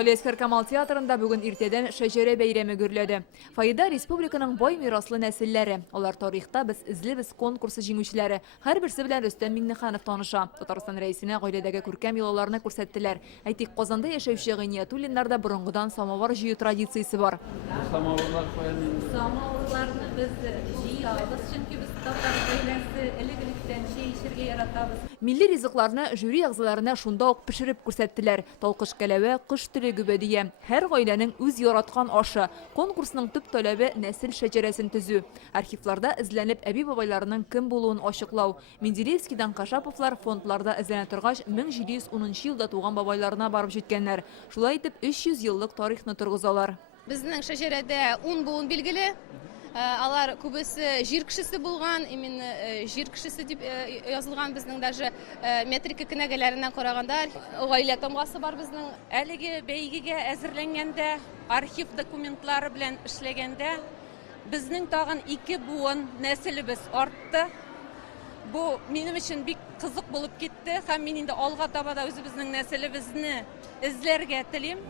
Галиәскәр Камал театрында бүген иртәдән шәҗәрә бәйрәме гөрләде. Фаида республиканың бай мираслы нәселләре. Алар тарихта без излебез конкурсы җиңүчеләре. Һәрберсе белән Рөстәм Миңнеханов таныша. Татарстан рәисенә гаиләдәге күркәм йолаларны күрсәттеләр. Әйтик, Казанда яшәүче Гыйниятуллиннарда борынгыдан самовар җыю традициясе бар. Самоварларны без җыябыз, чөнки без татар гаиләсе элек-электән чәй эчәргә яратабыз. Милли ризыкларны жюри әгъзаларына шунда ук пешереп күрсәттеләр. Талкыш кәләвә, кыш теле гүбәдия. Һәр гаиләнең үз яраткан ашы. Конкурсның төп таләбе нәсел шәҗәрәсен төзү. Архивларда эзләнеп әби бабайларының кем булуын ачыклау. Менделеевскийдан Кашаповлар фондларда эзләнә торгач 1710 елда туган бабайларына барып җиткәннәр. Шулай итеп 300 еллык тарихны торгызалар. Безнең шәҗәрәдә 10 буын билгеле. Алар күбесе җир кешесе булган, именно җир кешесе дип язылган безнең даже метрика кенәгәләреннән караганда гаилә тамгасы бар безнең. Әлеге бәйгегә әзерләнгәндә, архив документлары белән эшләгәндә, безнең тагын 2 буын нәселебез артты. Бу минем өчен бик кызык булып китте һәм мин инде алга таба да үзебезнең нәселебезне эзләргә телим.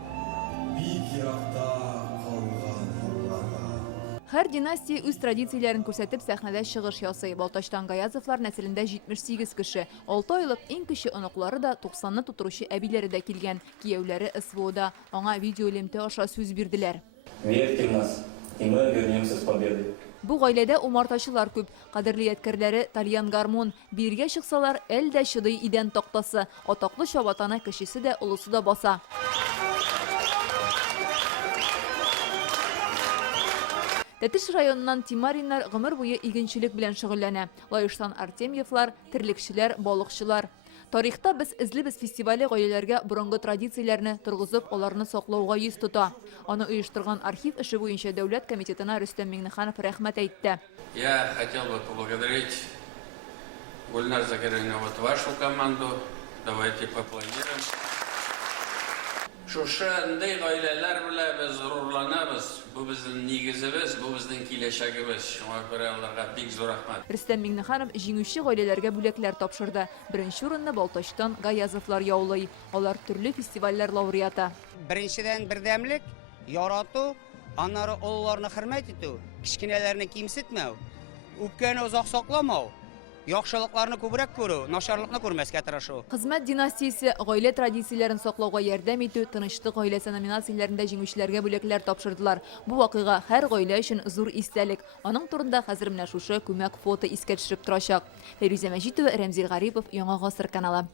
Бик еракта калган юлларга. Һәр династия үз традицияләрен күрсәтеп сәхнәдә чыгыш ясый. Балтачтан Гаязовлар нәселендә 78 кеше. 6 айлык иң кече оныклары да 90-ны тутыручы әбиләре дә килгән. Кияүләре СВОда аңа видеолемтә аша сүз бирделәр. Верьте в нас, и мы вернемся с победой. Бу гаиләдә умартачылар күп. Кадерле ядкәрләре Тальян Гармун. Биргә чыксалар, әлдә чыдый идән тактасы. Атаклы чабатаны кешесе дә, улысы да баса. Тәтеш районынан Тимариннар гомер буе игенчелек белән шөгыльләнә. Лаештан Артемьевлар, терлекчеләр, балыкчылар. Тарихта без излебез фестивале гаиләләргә борынгы традицияләрне торгызып, аларны саклауга йөз тота. Аны оештырган архив эше буенча дәүләт комитетына Рөстәм Миңнеханов рәхмәт әйтте. Я хотел бы поблагодарить Гульнар Закировну, вашу команду. Давайте поаплодируем. Шушындай гаиләләр белән без горурланабыз. Бу безнең нигезебез, бу безнең киләчәгебез. Шуңа күрә аларга бик зур рәхмәт. Рөстәм Миңнеханов җиңүче гаиләләргә бүләкләр тапшырды. Беренче урынны Балтачтан Гаязовлар яулый. Алар төрле фестивальләр лауреаты. Беренчедән бердәмлек, ярату, аннары олыларны хөрмәт итү, кичкенәләрне кимсетмәү, үпкәне озак сакламау. Яхшылыкларны күбрәк күрү, начарлыкны күрмәскә тырышу. Хезмәт династиясе гаилә традицияләрен саклауга ярдәм итү, тынычлык гаиләсе номинацияләрендә җиңүчеләргә бүләкләр тапшырдылар. Бу вакыйга һәр гаилә өчен зур истәлек. Аның турында хәзер менә шушы күмәк фото искә төшереп торачак. Фәрүзә Мәҗитова, Рәмзил Гарипов, Яңа гасыр каналы.